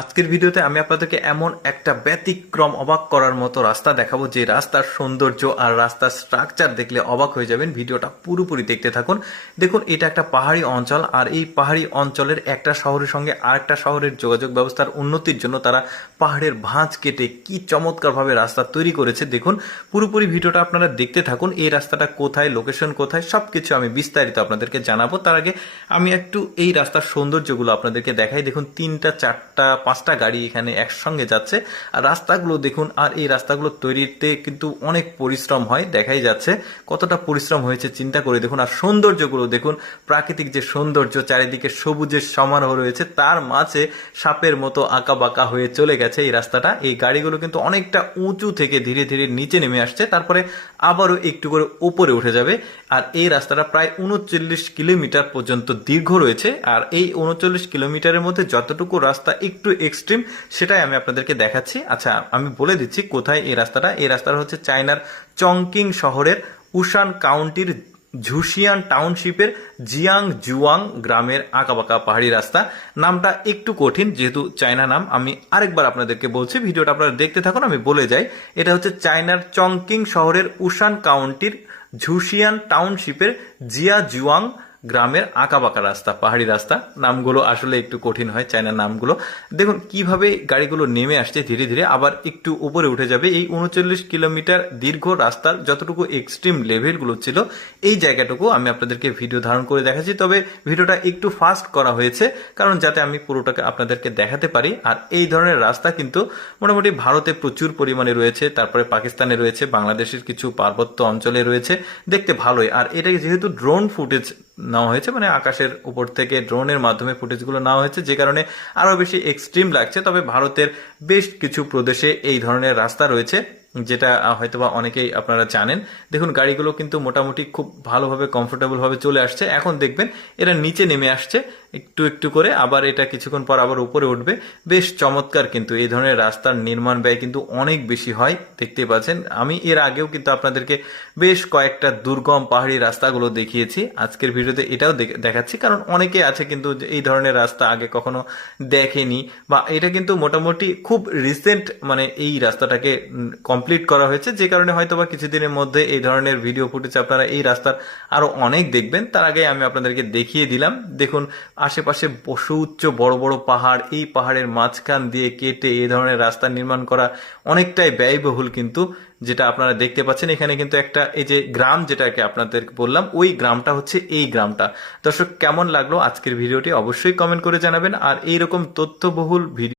আজকের ভিডিওতে আমি আপনাদেরকে এমন একটা ব্যতিক্রম অবাক করার মতো রাস্তা দেখাবো যে রাস্তার সৌন্দর্য আর রাস্তার স্ট্রাকচার দেখলে অবাক হয়ে যাবেন। ভিডিওটা পুরোপুরি দেখতে থাকুন। দেখুন, এটা একটা পাহাড়ি অঞ্চল, আর এই পাহাড়ি অঞ্চলের একটা শহরের সঙ্গে আরেকটা শহরের যোগাযোগ ব্যবস্থার উন্নতির জন্য তারা পাহাড়ের ভাঁজ কেটে কি চমৎকারভাবে রাস্তা তৈরি করেছে। দেখুন, পুরোপুরি ভিডিওটা আপনারা দেখতে থাকুন। এই রাস্তাটা কোথায়, লোকেশন কোথায়, সবকিছু আমি বিস্তারিত আপনাদেরকে জানাবো। তার আগে আমি একটু এই রাস্তার সৌন্দর্যগুলো আপনাদেরকে দেখাই। দেখুন, 3টা 4টা 5টা গাড়ি এখানে একসঙ্গে যাচ্ছে, আর রাস্তাগুলো দেখুন। আর এই রাস্তাগুলো তৈরিতে কিন্তু অনেক পরিশ্রম হয়, দেখাই যাচ্ছে কতটা পরিশ্রম হয়েছে, চিন্তা করে দেখুন। আর সৌন্দর্যগুলো দেখুন, প্রাকৃতিক যে সৌন্দর্য, চারিদিকে সবুজের সমারোহ রয়েছে, তার মাঝে সাপের মতো আঁকা বাঁকা হয়ে চলে গেছে এই রাস্তাটা। এই গাড়িগুলো কিন্তু অনেকটা উঁচু থেকে ধীরে ধীরে নিচে নেমে আসছে, তারপরে আবারও একটু করে উপরে উঠে যাবে। আর এই রাস্তাটা প্রায় 39 কিলোমিটার পর্যন্ত দীর্ঘ রয়েছে। আর এই 39 কিলোমিটারের মধ্যে যতটুকু রাস্তা একটু এক্সট্রিম, সেটাই আমি আপনাদেরকে দেখাচ্ছি। আচ্ছা, আমি বলে দিচ্ছি কোথায় এই রাস্তাটা। এই রাস্তাটা হচ্ছে চায়নার চংকিং শহরের উশান কাউন্টির ঝুশিয়ান টাউনশিপের জিয়াং জুয়াং গ্রামের আঁকাবাঁকা পাহাড়ি রাস্তা। নামটা একটু কঠিন, যেহেতু চায়না নাম। আমি আরেকবার আপনাদেরকে বলছি, ভিডিওটা আপনারা দেখতে থাকুন, আমি বলে যাই। এটা হচ্ছে চায়নার চংকিং শহরের উশান কাউন্টির ঝুশিয়ান টাউনশিপের জিয়া জুয়াং গ্রামের আঁকাবাঁকা রাস্তা, পাহাড়ি রাস্তা। নামগুলো আসলে একটু কঠিন হয়, চায়নার নামগুলো। দেখুন কিভাবে গাড়িগুলো নেমে আসছে ধীরে ধীরে, আবার একটু উপরে উঠে যাবে। এই 39 কিলোমিটার দীর্ঘ রাস্তার যতটুকু এক্সট্রিম লেভেলগুলো ছিল, এই জায়গাটুকু আমি আপনাদেরকে ভিডিও ধারণ করে দেখাচ্ছি। তবে ভিডিওটা একটু ফাস্ট করা হয়েছে, কারণ যাতে আমি পুরোটাকে আপনাদেরকে দেখাতে পারি। আর এই ধরনের রাস্তা কিন্তু মোটামুটি ভারতে প্রচুর পরিমাণে রয়েছে, তারপরে পাকিস্তানে রয়েছে, বাংলাদেশের কিছু পার্বত্য অঞ্চলে রয়েছে, দেখতে ভালোই। আর এটা যেহেতু ড্রোন ফুটেজ নেওয়া হয়েছে, মানে আকাশের উপর থেকে ড্রোনের মাধ্যমে ফুটেজগুলো নেওয়া হয়েছে, যে কারণে আরো বেশি এক্সট্রিম লাগছে। তবে ভারতের বেশ কিছু প্রদেশে এই ধরনের রাস্তা রয়েছে, যেটা হয়তোবা অনেকেই আপনারা জানেন। দেখুন, গাড়িগুলো কিন্তু মোটামুটি খুব ভালোভাবে কমফোর্টেবল ভাবে চলে আসছে। এখন দেখবেন এরা নিচে নেমে আসছে একটু একটু করে, আবার এটা কিছুক্ষণ পর আবার উপরে উঠবে। বেশ চমৎকার। কিন্তু এই ধরনের রাস্তার নির্মাণ ব্যয় কিন্তু অনেক বেশি হয়, দেখতে পাচ্ছেন। আমি এর আগেও কিন্তু আপনাদেরকে বেশ কয়েকটা দুর্গম পাহাড়ি রাস্তাগুলো দেখিয়েছি। আজকের ভিডিওতে এটাও দেখাচ্ছি, কারণ অনেকে আছে কিন্তু এই ধরনের রাস্তা আগে কখনো দেখেনি, বা এটা কিন্তু মোটামুটি খুব রিসেন্ট, মানে এই রাস্তাটাকে কমপ্লিট করা হয়েছে, যে কারণে হয়তোবা কিছুদিনের মধ্যে এই ধরনের ভিডিও ফুটেজ আপনারা এই রাস্তার আরো অনেক দেখবেন। তার আগে আমি আপনাদেরকে দেখিয়ে দিলাম। দেখুন, আশেপাশে সুউচ্চ বড় বড় পাহাড়, এই পাহাড়ের মাঝখান দিয়ে কেটে এই ধরনের রাস্তা নির্মাণ করা অনেকটাই ব্যয়বহুল। কিন্তু যেটা আপনারা দেখতে পাচ্ছেন, এখানে কিন্তু একটা এই যে গ্রাম, যেটাকে আপনাদের বললাম, ওই গ্রামটা হচ্ছে এই গ্রামটা। দর্শক, কেমন লাগলো আজকের ভিডিওটি অবশ্যই কমেন্ট করে জানাবেন। আর এইরকম তথ্যবহুল ভিডিও